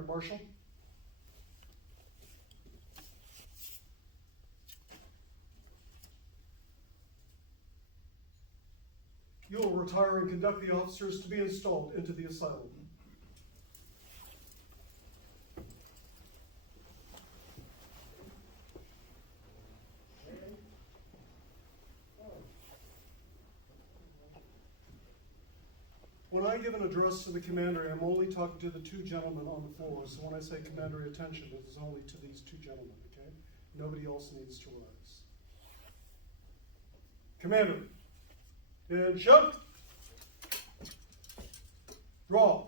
Sergeant Marshall. You will retire and conduct the officers to be installed into the asylum. When I give an address to the commandery, I'm only talking to the two gentlemen on the floor. So when I say commandery attention, it is only to these two gentlemen, okay? Nobody else needs to rise. Commander, attention. Draw.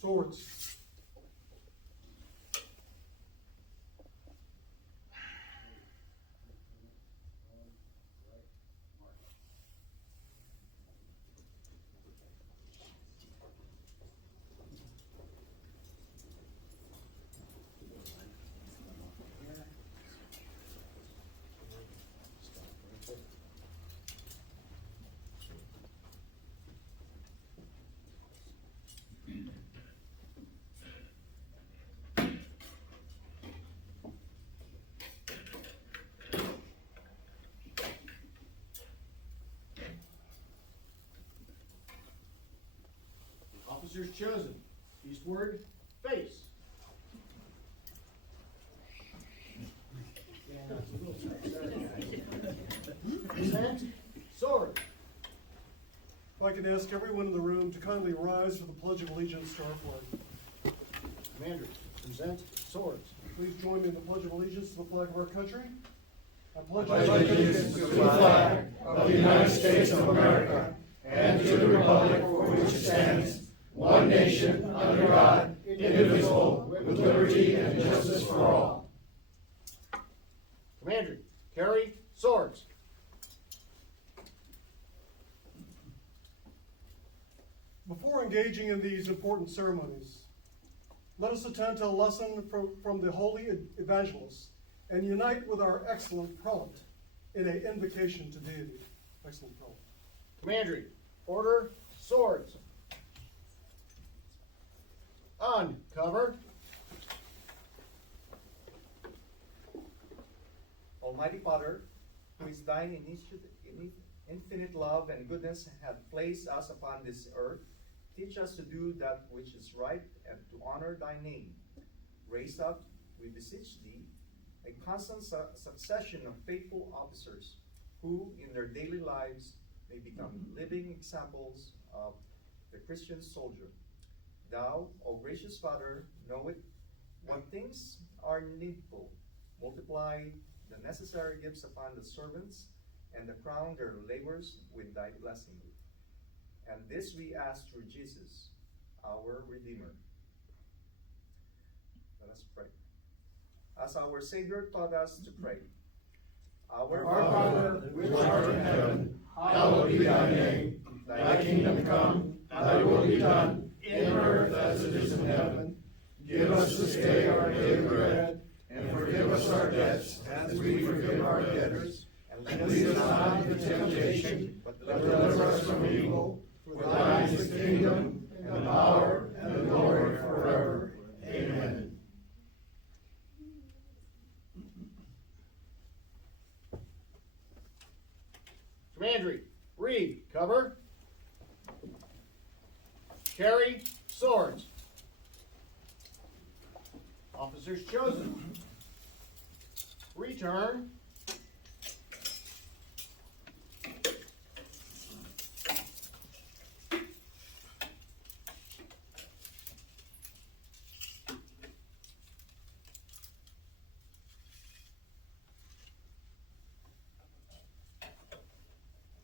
Swords. Officers chosen. Eastward, face. Present, sword. If I can ask everyone in the room to kindly rise for the Pledge of Allegiance to our flag. Commander, present, swords. Please join me in the Pledge of Allegiance to the flag of our country. I pledge allegiance to the flag of the United States of America and to the republic for which it stands, one nation, under God, indivisible, with liberty and justice for all. Commander, carry swords. Before engaging in these important ceremonies, let us attend to a lesson from the holy evangelists and unite with our excellent prelate in an invocation to deity. Excellent prelate. Commander, order, swords. Uncover. Almighty Father, who is thine infinite love and goodness have placed us upon this earth, teach us to do that which is right and to honor thy name. Raise up, we beseech thee, a constant succession of faithful officers who in their daily lives may become living examples of the Christian soldier. Thou, O gracious Father, knowest what things are needful. Multiply the necessary gifts upon the servants, and crown their labors with thy blessing. And this we ask through Jesus, our Redeemer. Let us pray. As our Savior taught us to pray. Our Father, which art in heaven, hallowed be thy name. Thy kingdom come, thy will be done, in earth as it is in heaven. Give us this day our daily bread, and forgive us our debts as we forgive our debtors. And lead us not into temptation, but deliver us from evil. For thine is the kingdom, and the power, and the glory forever. Amen. Commander, read, cover. Carry swords. Officers chosen. Return.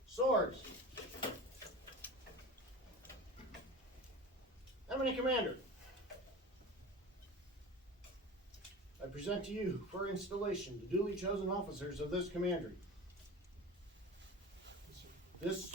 Swords. Eminent Commander, I present to you for installation the duly chosen officers of this commandery. This